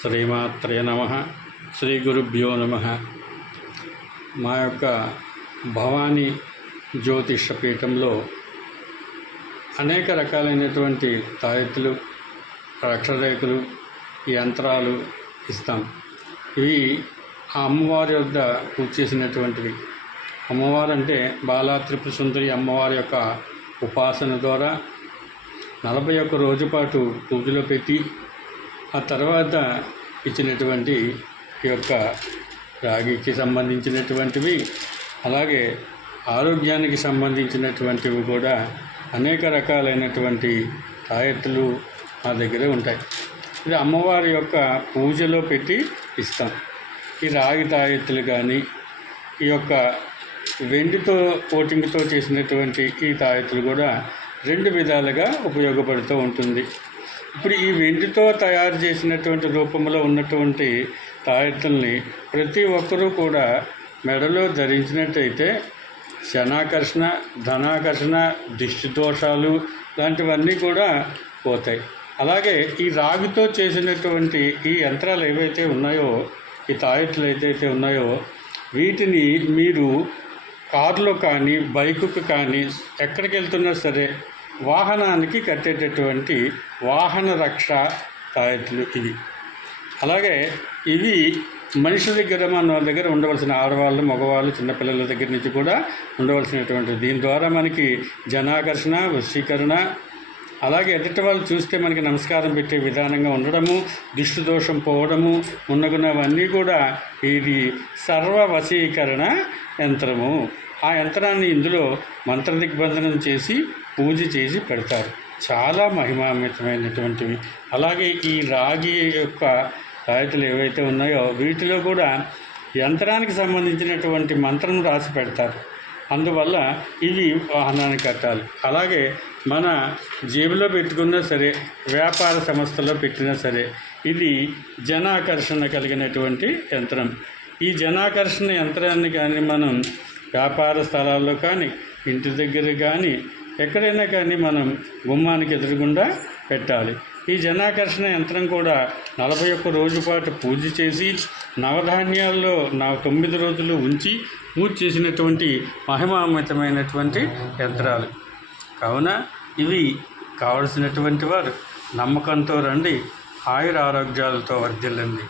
శ్రీమాత్రే నమః. శ్రీ గురుభ్యో నమః. మా యొక్క భవానీ జ్యోతిష పీఠంలో అనేక రకాలైనటువంటి తాయెత్తులు, రక్షరేఖలు, యంత్రాలు ఇస్తాం. ఇవి ఆ అమ్మవారి వద్ద పూజ చేసినటువంటివి. అమ్మవారు అంటే బాలా త్రిపుర సుందరి అమ్మవారి యొక్క ఉపాసన ద్వారా 41 రోజు పాటు పూజలో పెట్టి ఆ తర్వాత ఇచ్చినటువంటి ఈ యొక్క రాగికి సంబంధించినటువంటివి, అలాగే ఆరోగ్యానికి సంబంధించినటువంటివి కూడా అనేక రకాలైనటువంటి తాయెత్తులు మా దగ్గర ఉంటాయి. ఇది అమ్మవారి యొక్క పూజలో పెట్టి ఇస్తాం. ఈ రాగి తాయెత్తులు కానీ, ఈ యొక్క వెండితో కోటింగ్తో చేసినటువంటి ఈ తాయెత్తులు కూడా 2 విధాలుగా ఉపయోగపడుతూ ఉంటుంది. ఇప్పుడు ఈ వెండితో తయారు చేసినటువంటి రూపంలో ఉన్నటువంటి తాయెత్తుల్ని ప్రతి ఒక్కరూ కూడా మెడలో ధరించినట్టయితే శనాకర్షణ, ధనాకర్షణ, దిష్టి దోషాలు లాంటివన్నీ కూడా పోతాయి. అలాగే ఈ రాగితో చేసినటువంటి ఈ యంత్రాలు ఏవైతే ఉన్నాయో, ఈ తాయెత్తులు ఏదైతే ఉన్నాయో, వీటిని మీరు కారులో కానీ, బైకుకు కానీ, ఎక్కడికి వెళ్తున్నా సరే వాహనానికి కట్టేటటువంటి వాహన రక్ష తాయెత్తులు ఇవి. అలాగే ఇవి మనిషి దగ్గర, మన దగ్గర ఉండవలసిన ఆడవాళ్ళు, మగవాళ్ళు, చిన్నపిల్లల దగ్గర నుంచి కూడా ఉండవలసినటువంటి, దీని ద్వారా మనకి జనాకర్షణ, వశీకరణ, అలాగే ఎదుటి వాళ్ళు చూస్తే మనకి నమస్కారం పెట్టే విధానంగా ఉండడము, దిష్టి దోషం పోవడము, ఉన్నగున్నవన్నీ కూడా ఇది సర్వ వశీకరణ యంత్రము. ఆ యంత్రాన్ని ఇందులో మంత్ర దిగ్బంధనం చేసి పూజ చేసి పెడతారు. చాలా మహిమాన్వితమైనటువంటివి. అలాగే ఈ రాగి యొక్క తాయెత్తులు ఏవైతే ఉన్నాయో వీటిలో కూడా యంత్రానికి సంబంధించినటువంటి మంత్రం రాసి పెడతారు. అందువల్ల ఇవి వాహనానికి కట్టాలి. అలాగే మన జేబులో పెట్టుకున్నా సరే, వ్యాపార సంస్థలో పెట్టినా సరే, ఇది జనాకర్షణ కలిగినటువంటి యంత్రం. ఈ జనాకర్షణ యంత్రాన్ని కానీ మనం వ్యాపార స్థలాల్లో కానీ, ఇంటి దగ్గర కానీ, ఎక్కడైనా కానీ మనం గుమ్మానికి ఎదురుగుండా పెట్టాలి. ఈ జనాకర్షణ యంత్రం కూడా 41 రోజు పాటు పూజ చేసి నవధాన్యాల్లో 9 రోజులు ఉంచి పూజ చేసినటువంటి మహిమాన్వితమైనటువంటి యంత్రాలు. కావున ఇవి కావలసినటువంటి వారు నమ్మకంతో రండి, ఆయుర ఆరోగ్యాలతో వర్ధిల్లండి.